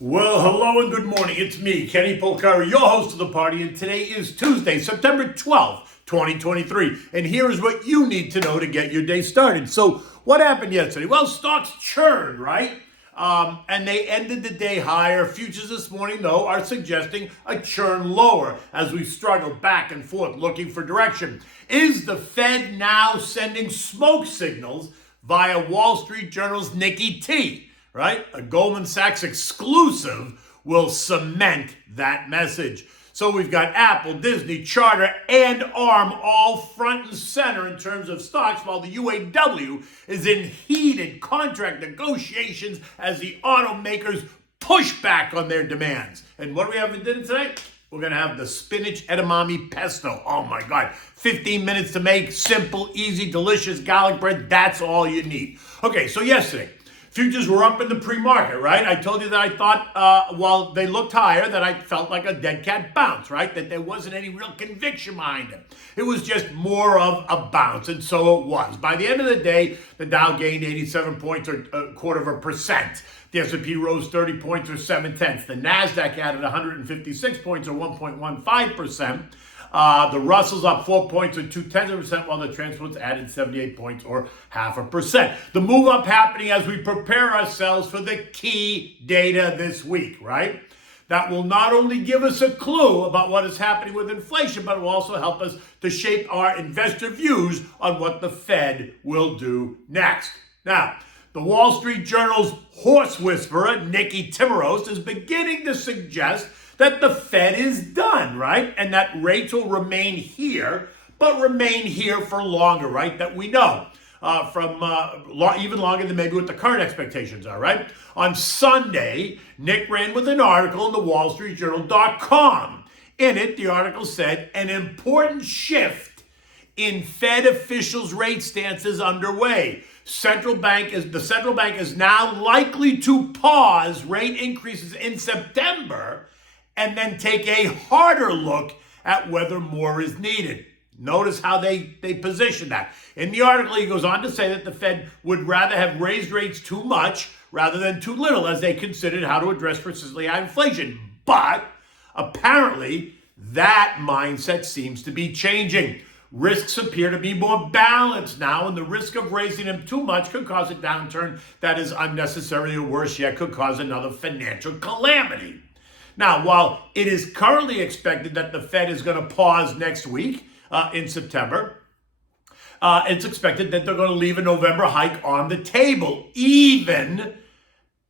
Well, hello and good morning. It's me, Kenny Polcari, your host of the party, and today is Tuesday, September 12th, 2023. And here is what you need to know to get your day started. So, what happened yesterday? Well, stocks churned, right? And they ended the day higher. Futures this morning, though, are suggesting a churn lower as we struggle back and forth looking for direction. Is the Fed now sending smoke signals via Wall Street Journal's Nikki T? Right? A Goldman Sachs exclusive will cement that message. So we've got Apple, Disney, Charter, and ARM all front and center in terms of stocks, while the UAW is in heated contract negotiations as the automakers push back on their demands. And what do we have for dinner tonight? We're going to have the Spinach Edamame Pesto. Oh my God. 15 minutes to make. Simple, easy, delicious garlic bread. That's all you need. Okay, so yesterday, futures were up in the pre-market, right? I told you that I thought, while they looked higher, that I felt like a dead cat bounce, right? That there wasn't any real conviction behind it. It was just more of a bounce, and so it was. By the end of the day, the Dow gained 87 points, or 0.25%. The S&P rose 30 points, or 0.7. The NASDAQ added 156 points, or 1.15%. The Russell's up 4 points, or 0.2%, while the transports added 78 points, or 0.5%. The move up happening as we prepare ourselves for the key data this week, right? That will not only give us a clue about what is happening with inflation, but it will also help us to shape our investor views on what the Fed will do next. Now, the Wall Street Journal's horse whisperer, Nikki Timmeros, is beginning to suggest that the Fed is done, right? And that rates will remain here, but remain here for longer, right? That we know even longer than maybe what the current expectations are, right? On Sunday, Nick ran with an article in the WallStreetJournal.com. In it, the article said, an important shift in Fed officials' rate stance is underway. The central bank is now likely to pause rate increases in September and then take a harder look at whether more is needed. Notice how they position that. In the article, he goes on to say that the Fed would rather have raised rates too much rather than too little as they considered how to address persistently high inflation. But apparently, that mindset seems to be changing. Risks appear to be more balanced now, and the risk of raising them too much could cause a downturn that is unnecessary, or worse yet, could cause another financial calamity. Now, while it is currently expected that the Fed is going to pause next week in September, it's expected that they're going to leave a November hike on the table. Even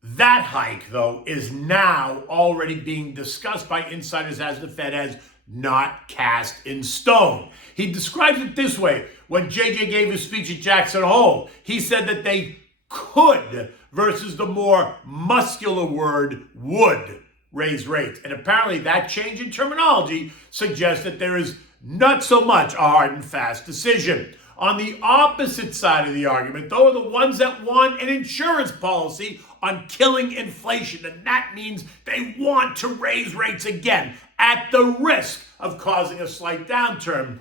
that hike, though, is now already being discussed by insiders as the Fed has not cast in stone. He describes it this way. When JJ gave his speech at Jackson Hole, he said that they could versus the more muscular word would raise rates. And apparently that change in terminology suggests that there is not so much a hard and fast decision. On the opposite side of the argument, though, are the ones that want an insurance policy on killing inflation. And that means they want to raise rates again at the risk of causing a slight downturn,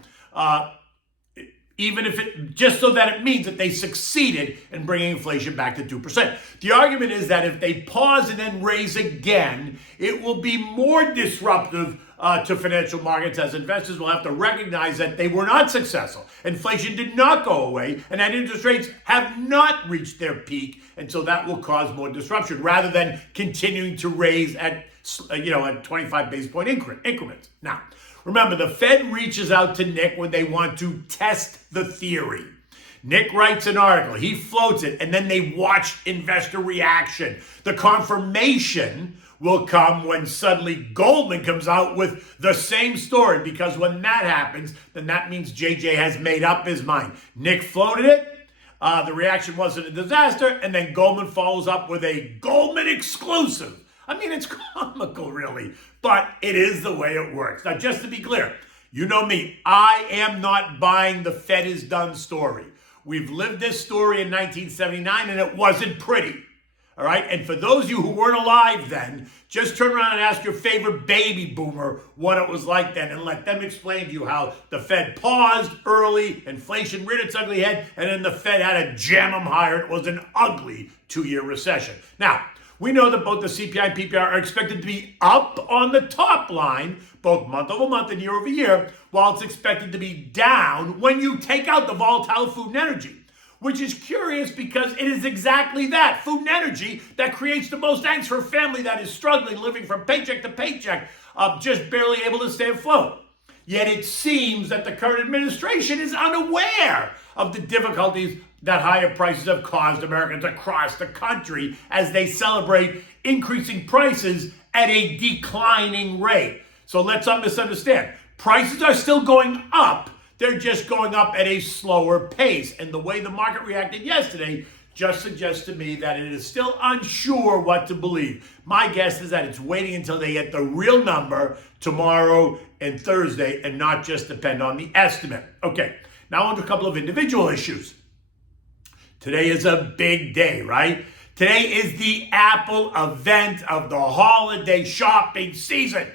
even if it, just so that it means that they succeeded in bringing inflation back to 2%. The argument is that if they pause and then raise again, it will be more disruptive to financial markets, as investors will have to recognize that they were not successful. Inflation did not go away, and that interest rates have not reached their peak, and so that will cause more disruption rather than continuing to raise at 25 basis point increments. Now, remember, the Fed reaches out to Nick when they want to test the theory. Nick writes an article, he floats it, and then they watch investor reaction. The confirmation will come when suddenly Goldman comes out with the same story, because when that happens, then that means JJ has made up his mind. Nick floated it, the reaction wasn't a disaster, and then Goldman follows up with a Goldman exclusive. I mean, it's comical, really, but it is the way it works. Now, just to be clear, you know me, I am not buying the Fed is done story. We've lived this story in 1979, and it wasn't pretty. All right. And for those of you who weren't alive then, just turn around and ask your favorite baby boomer what it was like then, and let them explain to you how the Fed paused early, inflation reared its ugly head, and then the Fed had to jam them higher. It was an ugly 2-year recession. Now, We know that both the CPI and PPI are expected to be up on the top line, both month over month and year over year, while it's expected to be down when you take out the volatile food and energy. Which is curious because it is exactly that, food and energy, that creates the most angst for a family that is struggling, living from paycheck to paycheck, just barely able to stay afloat. Yet it seems that the current administration is unaware of the difficulties that higher prices have caused Americans across the country as they celebrate increasing prices at a declining rate. So let's not misunderstand. Prices are still going up. They're just going up at a slower pace. And the way the market reacted yesterday just suggests to me that it is still unsure what to believe. My guess is that it's waiting until they get the real number tomorrow and Thursday and not just depend on the estimate. Okay, now on to a couple of individual issues. Today is a big day, right? Today is the Apple event of the holiday shopping season,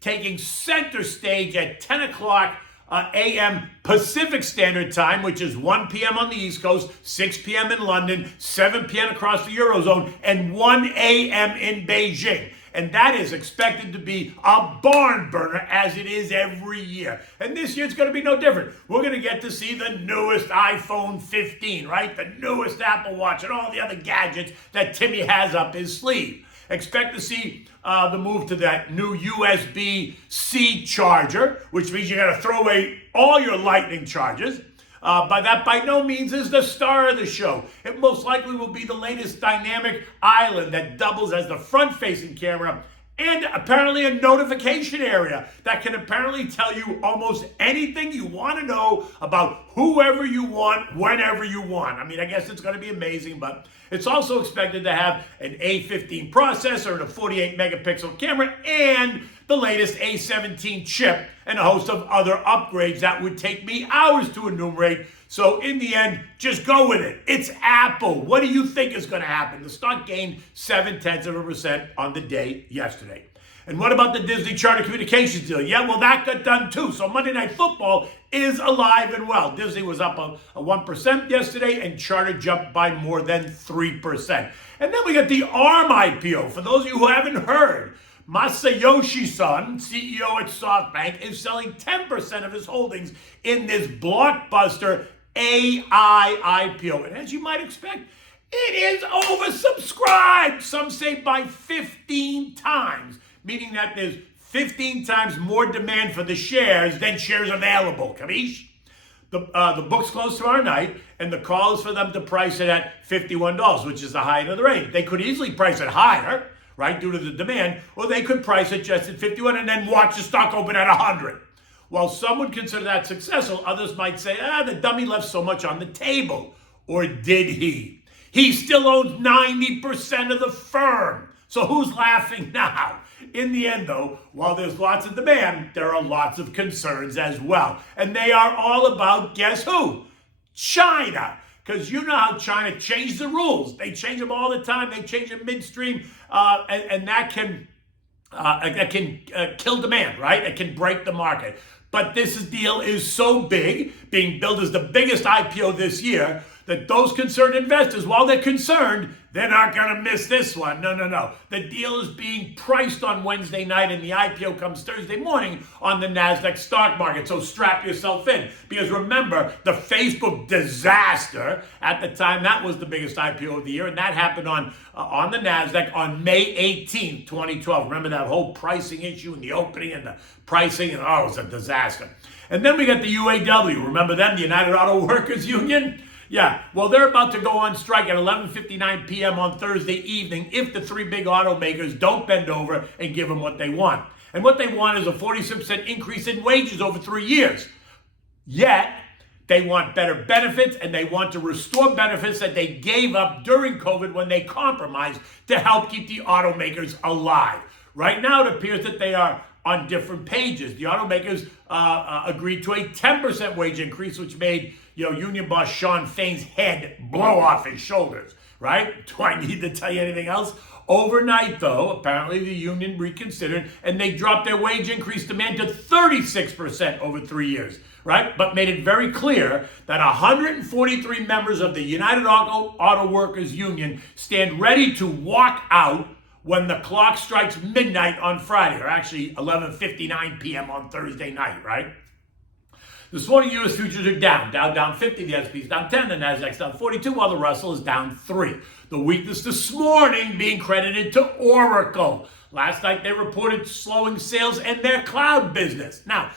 taking center stage at 10 o'clock a.m. Pacific Standard Time, which is 1 p.m. on the East Coast, 6 p.m. in London, 7 p.m. across the Eurozone, and 1 a.m. in Beijing. And that is expected to be a barn burner, as it is every year. And this year it's going to be no different. We're going to get to see the newest iPhone 15, right? The newest Apple Watch and all the other gadgets that Timmy has up his sleeve. Expect to see the move to that new USB-C charger, which means you got to throw away all your Lightning chargers. But that by no means is the star of the show. It most likely will be the latest dynamic island that doubles as the front-facing camera and apparently a notification area that can apparently tell you almost anything you want to know about whoever you want, whenever you want. I mean, I guess it's going to be amazing, but it's also expected to have an A15 processor and a 48 megapixel camera and the latest A17 chip and a host of other upgrades that would take me hours to enumerate. So in the end, just go with it. It's Apple. What do you think is going to happen? The stock gained 0.7% on the day yesterday. And what about the Disney Charter Communications deal? Yeah, well, that got done too. So Monday Night Football is alive and well. Disney was up a 1% yesterday, and Charter jumped by more than 3%. And then we got the ARM IPO. For those of you who haven't heard, Masayoshi Son, CEO at SoftBank, is selling 10% of his holdings in this blockbuster AI IPO. And as you might expect, it is oversubscribed. Some say by 15 times, meaning that there's 15 times more demand for the shares than shares available. Capiche? The books close tomorrow night, and the call is for them to price it at $51, which is the high end of the range. They could easily price it higher, right, due to the demand, or they could price it just at 51 and then watch the stock open at 100. While some would consider that successful, others might say, the dummy left so much on the table. Or did he? He still owns 90% of the firm. So who's laughing now? In the end, though, while there's lots of demand, there are lots of concerns as well. And they are all about, guess who? China. Because you know how China changed the rules. They change them all the time. They change them midstream. And that can kill demand, right? It can break the market. But this deal is so big, being billed as the biggest IPO this year, that those concerned investors, while they're concerned, they're not going to miss this one. No. The deal is being priced on Wednesday night, and the IPO comes Thursday morning on the NASDAQ stock market. So strap yourself in. Because remember, the Facebook disaster, at the time, that was the biggest IPO of the year, and that happened on the NASDAQ on May 18th, 2012. Remember that whole pricing issue and the opening and the pricing? And it was a disaster. And then we got the UAW. Remember them, the United Auto Workers Union? Yeah, well, they're about to go on strike at 11:59 p.m. on Thursday evening if the three big automakers don't bend over and give them what they want. And what they want is a 46% increase in wages over 3 years. Yet, they want better benefits, and they want to restore benefits that they gave up during COVID when they compromised to help keep the automakers alive. Right now, it appears that they are on different pages. The automakers agreed to a 10% wage increase, which made union boss Sean Fain's head blow off his shoulders, right? Do I need to tell you anything else? Overnight, though, apparently the union reconsidered, and they dropped their wage increase demand to 36% over 3 years, right? But made it very clear that 143 members of the United Auto Workers Union stand ready to walk out when the clock strikes midnight on Friday, or actually 11:59 p.m. on Thursday night, right? This morning, U.S. futures are down. Dow down 50, the S&P's down 10, the Nasdaq's down 42, while the Russell is down 3. The weakness this morning being credited to Oracle. Last night, they reported slowing sales in their cloud business. Now,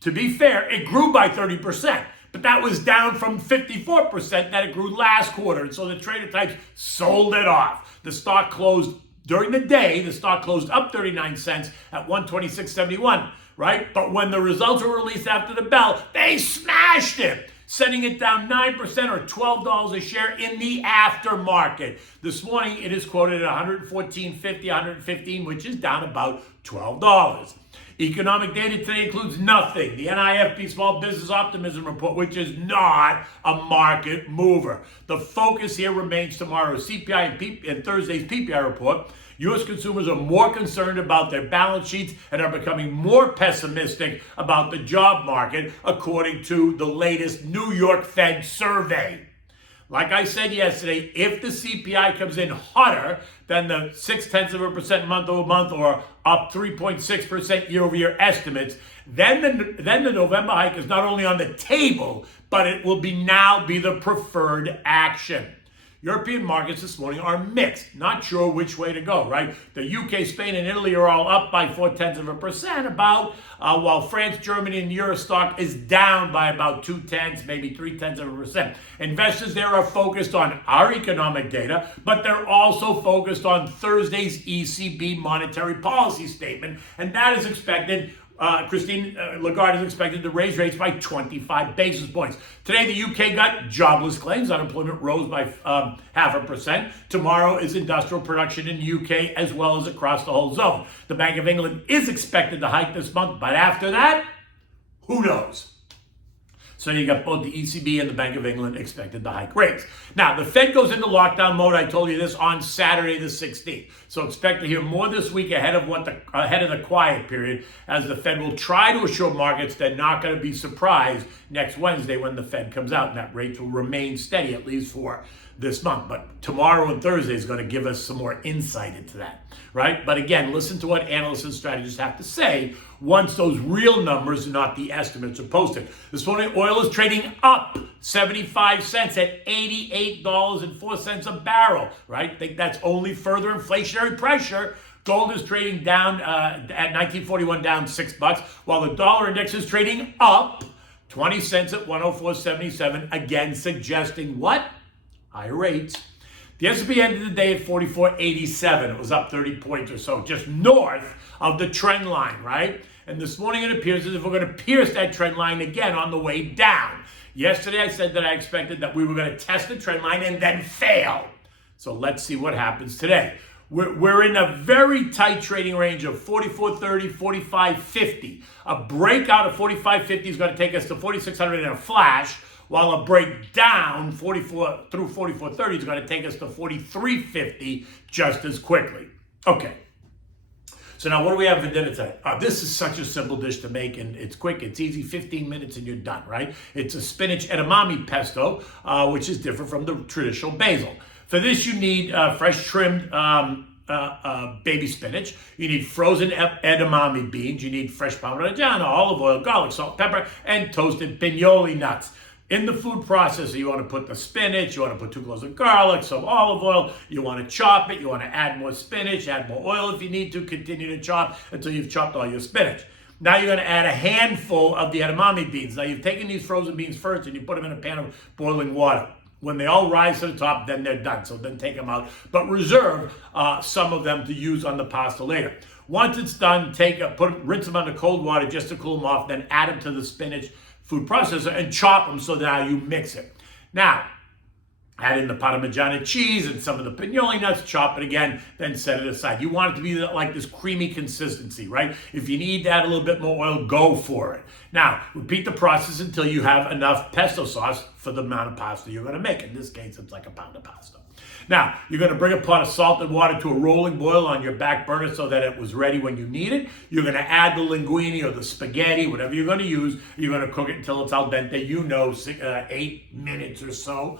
to be fair, it grew by 30%, but that was down from 54% that it grew last quarter, and so the trader types sold it off. The stock closed during the day, the stock closed up 39 cents at 126.71, right? But when the results were released after the bell, they smashed it, sending it down 9% or $12 a share in the aftermarket. This morning, it is quoted at 114.50, 115, which is down about $12. Economic data today includes nothing. The NIFP Small Business Optimism Report, which is not a market mover. The focus here remains tomorrow's CPI and Thursday's PPI report. U.S. consumers are more concerned about their balance sheets and are becoming more pessimistic about the job market, according to the latest New York Fed survey. Like I said yesterday, if the CPI comes in hotter than the 0.6% month-over-month or up 3.6% year-over-year estimates, then the November hike is not only on the table, but it will now be the preferred action. European markets this morning are mixed. Not sure which way to go, right? The UK, Spain, and Italy are all up by 0.4% about, while France, Germany, and Eurostock is down by about 0.2, maybe 0.3%. Investors there are focused on our economic data, but they're also focused on Thursday's ECB monetary policy statement, and that is expected. Christine Lagarde is expected to raise rates by 25 basis points. Today, the UK got jobless claims. Unemployment rose by 0.5%. Tomorrow is industrial production in the UK as well as across the whole zone. The Bank of England is expected to hike this month, but after that, who knows? So you got both the ECB and the Bank of England expected to hike rates. Now, the Fed goes into lockdown mode. I told you this on Saturday the 16th. So expect to hear more this week ahead of the quiet period, as the Fed will try to assure markets they're not going to be surprised next Wednesday when the Fed comes out, and that rates will remain steady at least for this month. But tomorrow and Thursday is going to give us some more insight into that, right? But again, listen to what analysts and strategists have to say once those real numbers, not the estimates, are posted. This morning, oil is trading up 75 cents at $88.04 a barrel, right? I think that's only further inflationary pressure. Gold is trading down at 1941, down $6, while the dollar index is trading up 20 cents at 104.77, again suggesting what? Higher rates. The S&P ended the day at 44.87. It was up 30 points or so, just north of the trend line, right? And this morning it appears as if we're going to pierce that trend line again on the way down. Yesterday I said that I expected that we were going to test the trend line and then fail. So let's see what happens today. We're in a very tight trading range of 44.30, 45.50. A breakout of 45.50 is going to take us to 4,600 in a flash, while a breakdown 44 through 44.30 is going to take us to 43.50 just as quickly. Okay. So now what do we have for dinner today? This is such a simple dish to make, and it's quick, it's easy, 15 minutes and you're done, right? It's a spinach edamame pesto, which is different from the traditional basil. For this, you need fresh trimmed baby spinach. You need frozen edamame beans. You need fresh parmigiano, olive oil, garlic, salt, pepper, and toasted pinoli nuts. In the food processor, you want to put the spinach, you want to put 2 cloves of garlic, some olive oil, you want to chop it, you want to add more spinach, add more oil if you need to, continue to chop until you've chopped all your spinach. Now you're going to add a handful of the edamame beans. Now you've taken these frozen beans first and you put them in a pan of boiling water. When they all rise to the top, then they're done. So then take them out, but reserve some of them to use on the pasta later. Once it's done, rinse them under cold water just to cool them off, then add them to the spinach food processor and chop them so now you mix it. Now, add in the Parmigiano cheese and some of the pinoli nuts, chop it again, then set it aside. You want it to be like this creamy consistency, right? If you need to add a little bit more oil, go for it. Now, repeat the process until you have enough pesto sauce for the amount of pasta you're going to make. In this case, it's like a pound of pasta. Now, you're going to bring a pot of salted water to a rolling boil on your back burner so that it was ready when you need it. You're going to add the linguine or the spaghetti, whatever you're going to use. You're going to cook it until it's al dente, 8 minutes or so.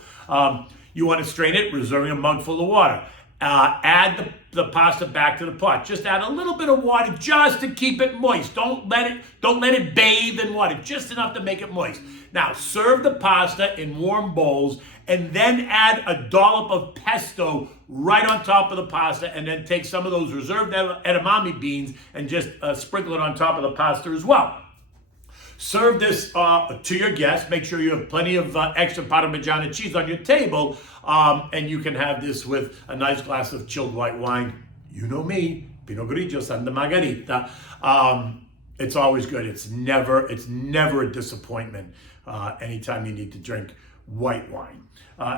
You want to strain it, reserving a mug full of water. Add the pasta back to the pot. Just add a little bit of water just to keep it moist. Don't let it bathe in water, just enough to make it moist. Now, serve the pasta in warm bowls and then add a dollop of pesto right on top of the pasta, and then take some of those reserved edamame beans and just sprinkle it on top of the pasta as well. Serve this to your guests. Make sure you have plenty of extra Parmigiano cheese on your table, and you can have this with a nice glass of chilled white wine. You know me, Pinot Grigio, Santa Margherita. It's always good. It's never a disappointment anytime you need to drink white wine.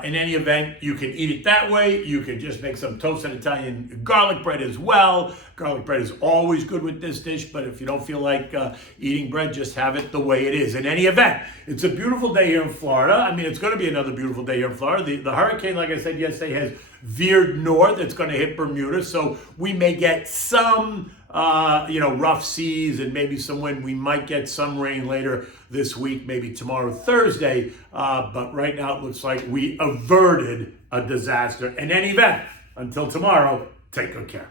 In any event, you can eat it that way. You can just make some toasted Italian garlic bread as well. Garlic bread is always good with this dish, but if you don't feel like eating bread, just have it the way it is. In any event, it's a beautiful day here in Florida. I mean, it's going to be another beautiful day here in Florida. The hurricane, like I said yesterday, has veered north. It's going to hit Bermuda, so we may get some rough seas and maybe some wind. We might get some rain later this week, maybe tomorrow, Thursday. But right now it looks like we averted a disaster. In any event, until tomorrow, take good care.